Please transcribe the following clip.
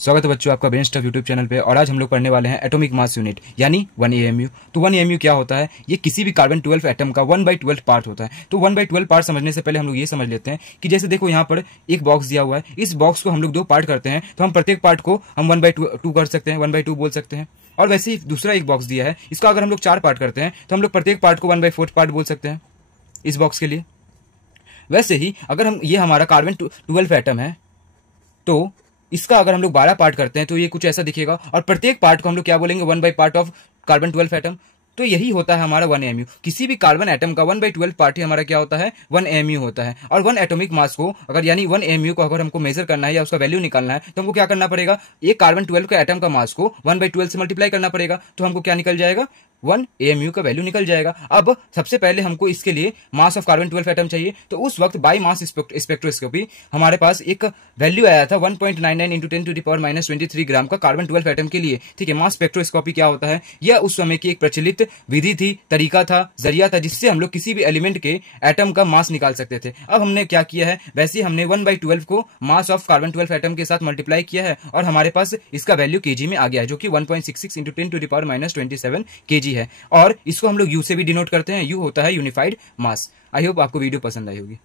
स्वागत है बच्चों आपका ब्रेन स्टफ यूट्यूब चैनल पे। और आज हम लोग पढ़ने वाले हैं एटॉमिक मास यूनिट यानी 1 AMU। तो 1 AMU क्या होता है? ये किसी भी कार्बन 12 एटम का 1/12 पार्ट होता है। तो 1/12 पार्ट समझने से पहले हम लोग ये समझ लेते हैं कि जैसे देखो यहाँ पर एक बॉक्स दिया हुआ है, इस बॉक्स को हम लोग 2 पार्ट करते हैं तो हम प्रत्येक पार्ट को हम 1/2 कर सकते हैं, 1/2 बोल सकते हैं। और वैसे ही दूसरा एक बॉक्स दिया है, इसका अगर हम लोग 4 पार्ट करते हैं तो हम लोग प्रत्येक पार्ट को 1/4 पार्ट बोल सकते हैं इस बॉक्स के लिए। वैसे ही अगर हम ये हमारा कार्बन 12 एटम है तो इसका अगर हम लोग 12 पार्ट करते हैं तो ये कुछ ऐसा दिखेगा, और प्रत्येक पार्ट को हम लोग क्या बोलेंगे? 1/पार्ट ऑफ कार्बन 12 एटम। तो यही होता है हमारा 1 AMU। किसी भी कार्बन एटम का 1/12 पार्ट ही हमारा क्या होता है? 1 AMU होता है। और 1 एटॉमिक मास को अगर यानी 1 AMU को अगर हमको मेजर करना है या उसका वैल्यू निकालना है तो हमको क्या करना पड़ेगा? एक कार्बन 12 के एटम का मास को 1/12 से मल्टीप्लाई करना पड़ेगा। तो हमको क्या निकल जाएगा? 1 AMU का वैल्यू निकल जाएगा। अब सबसे पहले हमको इसके लिए मास ऑफ कार्बन 12 एटम चाहिए। तो उस वक्त बाय मास स्पेक्ट्रोस्कोपी हमारे पास एक वैल्यू आया था 1.99 × 10⁻23 ग्राम का कार्बन 12 एटम के लिए। ठीक है, मास स्पेक्ट्रोस्कोपी क्या होता है? यह उस समय की एक प्रचलित विधि थी, तरीका था, जरिया था, जिससे हम लोग किसी भी एलिमेंट के एटम का मास निकाल सकते थे। अब हमने क्या किया है? वैसे हमने 1/12 को मास ऑफ कार्बन 12 एटम के साथ मल्टीप्लाई किया है और हमारे पास इसका वैल्यू केजी में आ गया है, जो कि 1.66 × 10⁻27 केजी है। और इसको हम लोग यू से भी डिनोट करते हैं। यू होता है यूनिफाइड मास। आई होप आपको वीडियो पसंद आई होगी।